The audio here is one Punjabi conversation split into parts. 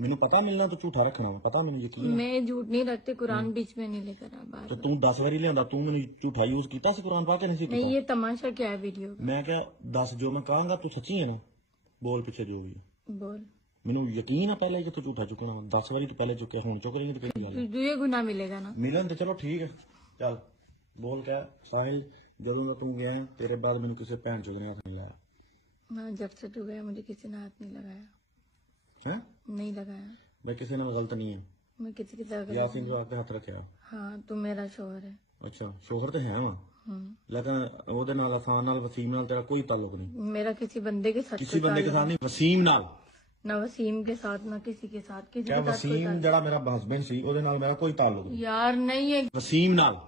ਮੈਨੂੰ ਪਤਾ ਮਿਲਣਾ ਤੂੰ ਝੂਠਾ ਰੱਖਣਾ ਵਾ, ਪਤਾ ਮੈਨੂੰ ਯਕੀਨ ਹੈ। मैं झूठ नहीं रखती, कुरान बीच में नहीं लेकर आ बार ਤੇ ਤੂੰ 10 ਵਾਰੀ ਲਿਆਂਦਾ, ਤੂੰ ਮੈਨੂੰ ਝੂਠਾ ਯੂਜ਼ ਕੀਤਾ ਸੀ ਕੁਰਾਨ ਪਾ ਕੇ ਨਹੀਂ ਸੀ नहीं ਕੀਤਾ? ये तमाशा क्या है वीडियो का? ਮੈਂ ਕਿਹਾ ਦੱਸ ਜੋ ਮੈਂ ਕਹਾਂਗਾ ਤੂੰ ਸੱਚੀ ਹੈ ਨਾ, ਬੋਲ ਪਿੱਛੇ ਜੋ ਵੀ ਹੈ। बोल ਮੈਨੂੰ ਯਕੀਨ ਆ ਪਹਿਲੇ ਕਿ ਤੂੰ ਝੂਠਾ ਚੁੱਕਣਾ ਵਾ, 10 ਵਾਰੀ ਤੂੰ ਪਹਿਲੇ ਚੁੱਕਿਆ, ਹੁਣ ਚੁੱਕ ਰਹੀ ਤੇ ਕਿਹੜੀ ਗੱਲ ਹੈ? तुझे गुनाह मिलेगा ना। ਮਿਲਣ ਤੇ ਚਲੋ ਠੀਕ ਹੈ, ਚੱਲ ਬੋਲ ਕਹਿ ਸਾਹਿਲ, ਜਦੋਂ ਦਾ ਤੂੰ ਗਿਆ ਤੇਰੇ ਬਾਅਦ ਮੈਨੂੰ ਕਿਸੇ ਭੈਣ ਚੋਦ ਨੇ ਹੱਥ ਨਹੀਂ ਲਾਇਆ हाँ, जब से तू गया मुझे किसी ने हाथ नहीं लगाया, ਹੈ। नहीं लगाया। ਮੈਂ ਕਿਸੇ ਨਾਲ ਗਲਤ ਨਹੀਂ ਹੈ, मैं किसी की तरह ਯਾਸੀਨ ਦੇ ਵਾਸਤੇ ਹੱਥ ਰੱਖਿਆ। हाँ, तू मेरा शोहर है। ਅੱਛਾ ਸ਼ੋਹਰ ਤੇ ਹੈ ਵਾ, हम्म। ਲੇਕਿਨ ਉਹਦੇ ਨਾਲ ਆਸਾਨ ਨਾਲ ਵਸੀਮ ਨਾਲ ਤੇਰਾ ਕੋਈ ਤਾਲੁਕ ਨਹੀਂ। मेरा किसी बंदे के साथ ਕਿਸੇ कोई ਬੰਦੇ ਕੇ ताल्लुक ਸਾਥ ਨਹੀਂ, ਵਸੀਮ ਨਾਲ। ना वसीम के साथ ना किसी के साथ, किसी ਕਿਆ के साथ कोई ਵਸੀਮ ਜਿਹੜਾ ਮੇਰਾ ਹਸਬੈਂਡ ਸੀ ਉਹਦੇ ਨਾਲ ਮੇਰਾ ਕੋਈ ਤਾਲੁਕ ਨਹੀਂ। यार नहीं है, ਵਸੀਮ ਨਾਲ।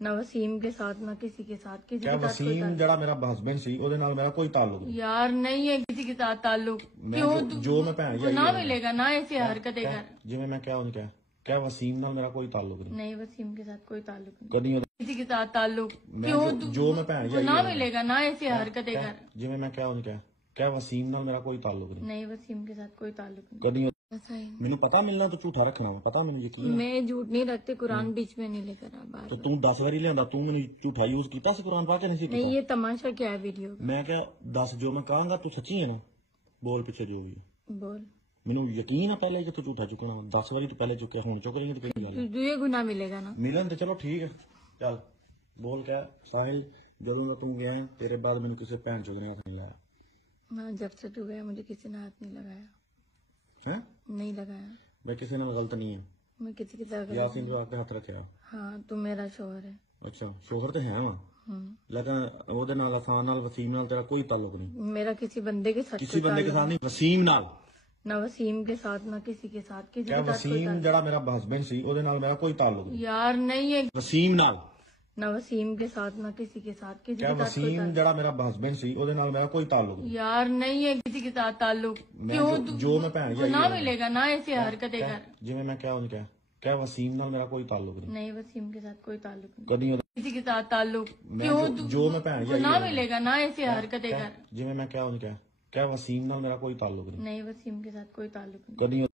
ना वसीम के साथ ना किसी के साथ, किसी ਕਿਆ के साथ कोई ਵਸੀਮ ਜਿਹੜਾ ਮੇਰਾ ਹਸਬੈਂਡ ਸੀ ਉਹਦੇ ਨਾਲ ਮੇਰਾ ਕੋਈ ਤਾਲੁਕ ਨਹੀਂ। यार नहीं है किसी के साथ ताल्लुक। ਮੈਂ ਜੋ ਮੈਂ ਭੈਣ ਜੀ गुनाह मिलेगा ना ऐसे हरकतें कर। ਜਿਵੇਂ ਮੈਂ ਕਿਹਾ ਉਹਨੇ ਕਿਹਾ ਕਿਆ ਵਸੀਮ ਨਾਲ ਮੇਰਾ ਕੋਈ ਤਾਲੁਕ ਨਹੀਂ, नहीं वसीम के साथ कोई ताल्लुक नहीं, ਕਦੀ किसी के साथ ताल्लुक। ਜੋ ਮੈਂ ਭੈਣ ਜੀ गुनाह मिलेगा ना ऐसे हरकतें कर। ਜਿਵੇਂ ਮੈਂ ਕਿਹਾ ਉਹਨੇ ਕਿਹਾ ਕਿਆ ਵਸੀਮ ਨਾਲ ਮੇਰਾ ਕੋਈ ਤਾਲੁਕ ਨਹੀਂ, नहीं वसीम के साथ कोई ताल्लुक नहीं। ਕਦੀ ऐसा ही ਮੈਨੂੰ ਪਤਾ ਮਿਲਣਾ ਤੂੰ ਝੂਠਾ ਰੱਖਣਾ ਵਾ, ਪਤਾ ਮੈਨੂੰ ਯਕੀਨ ਹੈ। मैं झूठ नहीं रखती, कुरान बीच में नहीं लेकर आ बार ਤੇ ਤੂੰ 10 ਵਾਰੀ ਲਿਆਂਦਾ, ਤੂੰ ਮੈਨੂੰ ਝੂਠਾ ਯੂਜ਼ ਕੀਤਾ ਸੀ ਕੁਰਾਨ ਪਾ ਕੇ ਨਹੀਂ ਸੀ नहीं ਕੀਤਾ? ये तमाशा क्या है वीडियो का? ਮੈਂ ਕਿਹਾ ਦੱਸ ਜੋ ਮੈਂ ਕਹਾਂਗਾ ਤੂੰ ਸੱਚੀ ਹੈ ਨਾ, ਬੋਲ ਪਿੱਛੇ ਜੋ ਵੀ ਹੈ। बोल ਮੈਨੂੰ ਯਕੀਨ ਆ ਪਹਿਲੇ ਕਿ ਤੂੰ ਝੂਠਾ ਚੁੱਕਣਾ ਵਾ, 10 ਵਾਰੀ ਤੂੰ ਪਹਿਲੇ ਚੁੱਕਿਆ, ਹੁਣ ਚੁੱਕ ਰਹੀ ਤੇ ਕਿਹੜੀ ਗੱਲ ਹੈ? तुझे गुनाह मिलेगा ना। ਮਿਲਣ ਤੇ ਚਲੋ ਠੀਕ ਹੈ, ਚੱਲ ਬੋਲ ਕਹਿ ਸਾਹਿਲ, ਜਦੋਂ ਦਾ ਤੂੰ ਗਿਆ ਤੇਰੇ ਬਾਅਦ ਮੈਨੂੰ ਕਿਸੇ ਭੈਣ ਚੋਦ ਨੇ ਹੱਥ ਨਹੀਂ ਲਾਇਆ। हाँ, जब से तू गया मुझे किसी ने हाथ नहीं लगाया, ਹੈ। नहीं लगाया। ਮੈਂ ਕਿਸੇ ਨਾਲ ਗਲਤ ਨਹੀਂ ਹੈ, मैं किसी की तरह ਯਾਸੀਨ ਦੇ ਵਾਸਤੇ ਹੱਥ ਰੱਖਿਆ। हाँ, तू मेरा शोहर है। ਅੱਛਾ ਸ਼ੋਹਰ ਤੇ ਹੈ ਵਾ, हम्म। ਲੇਕਿਨ ਉਹਦੇ ਨਾਲ ਆਸਾਨ ਨਾਲ ਵਸੀਮ ਨਾਲ ਤੇਰਾ ਕੋਈ ਤਾਲੁਕ ਨਹੀਂ। मेरा किसी बंदे के साथ ਕਿਸੇ कोई ਬੰਦੇ ਕੇ ताल्लुक ਸਾਥ ਨਹੀਂ, ਵਸੀਮ ਨਾਲ। नहीं। ना वसीम के साथ ना किसी के साथ, किसी ਕਿਆ के साथ कोई ਵਸੀਮ ਜਿਹੜਾ ਮੇਰਾ ਹਸਬੈਂਡ ਸੀ ਉਹਦੇ ਨਾਲ ਮੇਰਾ ਕੋਈ ਤਾਲੁਕ ਨਹੀਂ। यार नहीं है, ਵਸੀਮ ਨਾਲ। ना वसीम के साथ ना किसी के साथ, किसी ਕਿਆ के साथ कोई ਵਸੀਮ ਜਿਹੜਾ ਮੇਰਾ ਹਸਬੈਂਡ ਸੀ ਉਹਦੇ ਨਾਲ ਮੇਰਾ ਕੋਈ ਤਾਲੁਕ ਨਹੀਂ। यार नहीं है किसी के साथ ताल्लुक। ਜੋ ਮੈਂ ਭੈਣ ਜੀ गुनाह मिलेगा ना ऐसे हरकतें कर। ਜਿਵੇਂ ਮੈਂ ਕਿਹਾ ਉਹਨੇ ਕਿਹਾ ਕਿਆ ਵਸੀਮ ਨਾਲ ਮੇਰਾ ਕੋਈ ਤਾਲੁਕ ਨਹੀਂ, नहीं वसीम के साथ कोई ताल्लुक नहीं, ਕਦੀ किसी के साथ ताल्लुक। ਜੋ ਮੈਂ ਭੈਣ ਜੀ गुनाह मिलेगा ना ऐसे हरकतें कर। ਜਿਵੇਂ ਮੈਂ ਕਿਹਾ ਉਹਨੇ ਕਿਹਾ ਕਿਆ ਵਸੀਮ ਨਾਲ ਮੇਰਾ ਕੋਈ ਤਾਲੁਕ ਨਹੀਂ, नहीं वसीम के साथ कोई ताल्लुक नहीं, ਕਦੀ